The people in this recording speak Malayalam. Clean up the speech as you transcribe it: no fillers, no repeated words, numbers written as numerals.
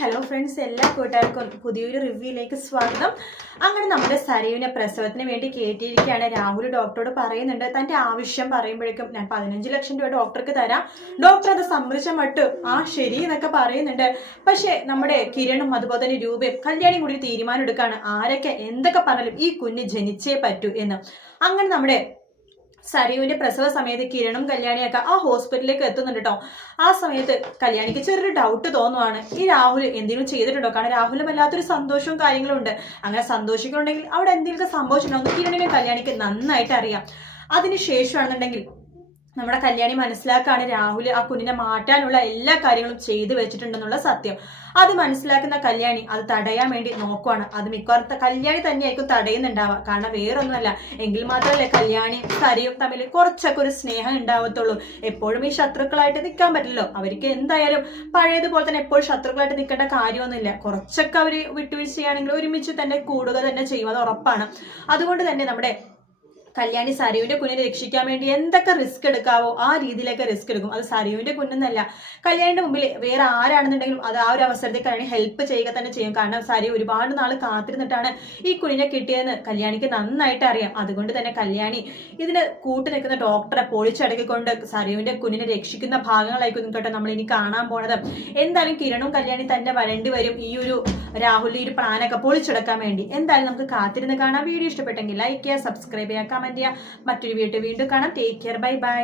ഹലോ ഫ്രണ്ട്സ്, എല്ലാ കൂട്ടുകാർക്കും പുതിയൊരു റിവ്യൂയിലേക്ക് സ്വാഗതം. അങ്ങനെ നമ്മുടെ സരയുവിനെ പ്രസവത്തിന് വേണ്ടി കയറ്റിയിരിക്കുകയാണ്. രാഹുൽ ഡോക്ടറോട് പറയുന്നുണ്ട്, തന്റെ ആവശ്യം പറയുമ്പോഴേക്കും ഞാൻ 15 ലക്ഷം രൂപ ഡോക്ടർക്ക് തരാം. ഡോക്ടർ അത് സമ്മതിച്ച മട്ട് ശരി എന്നൊക്കെ പറയുന്നുണ്ട്. പക്ഷെ നമ്മുടെ കിരണും അതുപോലെ തന്നെ രൂപയും കല്യാണിയും കൂടി തീരുമാനം എടുക്കുകയാണ്, ആരൊക്കെ എന്തൊക്കെ പറഞ്ഞാലും ഈ കുഞ്ഞ് ജനിച്ചേ പറ്റൂ എന്ന്. അങ്ങനെ നമ്മുടെ സരയുവിന്റെ പ്രസവ സമയത്ത് കിരണും കല്യാണിയൊക്കെ ആ ഹോസ്പിറ്റലിലേക്ക് എത്തുന്നുണ്ട് കേട്ടോ. ആ സമയത്ത് കല്യാണിക്ക് ചെറിയൊരു ഡൗട്ട് തോന്നുവാണ്, ഈ രാഹുൽ എന്തെങ്കിലും ചെയ്തിട്ടുണ്ടോ? കാരണം രാഹുലിന് വല്ലാത്തൊരു സന്തോഷവും കാര്യങ്ങളും ഉണ്ട്. അങ്ങനെ സന്തോഷിക്കുന്നുണ്ടെങ്കിൽ അവിടെ എന്തെങ്കിലും സംഭവിച്ചിട്ടുണ്ടോ കിരണിനും കല്യാണിക്ക് നന്നായിട്ട് അറിയാം. അതിനുശേഷമാണെന്നുണ്ടെങ്കിൽ നമ്മുടെ കല്യാണി മനസ്സിലാക്കാണ് രാഹുൽ ആ കുഞ്ഞിനെ മാറ്റാനുള്ള എല്ലാ കാര്യങ്ങളും ചെയ്തു വെച്ചിട്ടുണ്ടെന്നുള്ള സത്യം. അത് മനസ്സിലാക്കുന്ന കല്യാണി അത് തടയാൻ വേണ്ടി നോക്കുവാണ്. അത് മിക്കവാറും കല്യാണി തന്നെയായിരിക്കും തടയുന്നുണ്ടാവുക. കാരണം വേറൊന്നുമല്ല, എങ്കിൽ മാത്രമല്ലേ കല്യാണി സരയും തമ്മിൽ കുറച്ചൊക്കെ ഒരു സ്നേഹം ഉണ്ടാവത്തുള്ളൂ. എപ്പോഴും ഈ ശത്രുക്കളായിട്ട് നിൽക്കാൻ പറ്റില്ലല്ലോ. അവർക്ക് എന്തായാലും പഴയതുപോലെ തന്നെ എപ്പോഴും ശത്രുക്കളായിട്ട് നിൽക്കേണ്ട കാര്യമൊന്നുമില്ല. കുറച്ചൊക്കെ അവർ വിട്ടുവീഴ്ച ചെയ്യുകയാണെങ്കിൽ ഒരുമിച്ച് തന്നെ കൂടുക തന്നെ ചെയ്യും, അത് ഉറപ്പാണ്. അതുകൊണ്ട് തന്നെ നമ്മുടെ കല്യാണി സരയുവിന്റെ കുഞ്ഞിനെ രക്ഷിക്കാൻ വേണ്ടി എന്തൊക്കെ റിസ്ക് എടുക്കാവോ ആ രീതിയിലൊക്കെ റിസ്ക് എടുക്കും. അത് സരയുവിന്റെ കുഞ്ഞെന്നല്ല, കല്യാണിന്റെ മുമ്പിൽ വേറെ ആരാണെന്നുണ്ടെങ്കിലും അത് ആ ഒരു അവസരത്തിൽ കല്യാണി ഹെൽപ്പ് ചെയ്യുക തന്നെ ചെയ്യും. കാരണം സരയു ഒരുപാട് നാൾ കാത്തിരുന്നിട്ടാണ് ഈ കുഞ്ഞിനെ കിട്ടിയതെന്ന് കല്യാണിക്ക് നന്നായിട്ട് അറിയാം. അതുകൊണ്ട് തന്നെ കല്യാണി ഇതിന് കൂട്ടു നിൽക്കുന്ന ഡോക്ടറെ പൊളിച്ചടക്കിക്കൊണ്ട് സരയുവിന്റെ കുഞ്ഞിനെ രക്ഷിക്കുന്ന ഭാഗങ്ങളായിരിക്കും കേട്ടോ നമ്മൾ ഇനി കാണാൻ പോണത്. എന്തായാലും കിരണും കല്യാണി തന്നെ വരേണ്ടി വരും ഈ ഒരു രാഹുലിന്റെ ഈ ഒരു പ്ലാനൊക്കെ പൊളിച്ചെടുക്കാൻ വേണ്ടി. എന്തായാലും നമുക്ക് കാത്തിരുന്ന് കാണാം. വീഡിയോ ഇഷ്ടപ്പെട്ടെങ്കിൽ ലൈക്ക് ചെയ്യുക, സബ്സ്ക്രൈബ് ചെയ്യുക, കമന്റ് ചെയ്യുക. മറ്റൊരു വീഡിയോ വീണ്ടും കാണാം. Take care, bye bye.